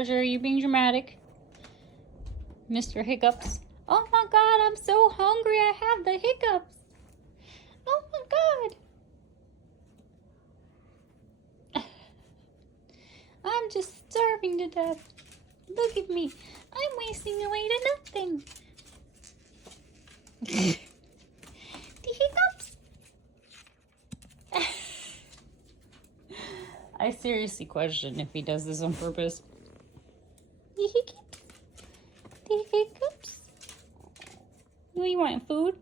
Roger, are you being dramatic? Mr. Hiccups. Oh my god, I'm so hungry. I have the hiccups. Oh my god. I'm just starving to death. Look at me. I'm wasting away to nothing. The hiccups. I seriously question if he does this on purpose. The hiccups. The hiccups. You want food?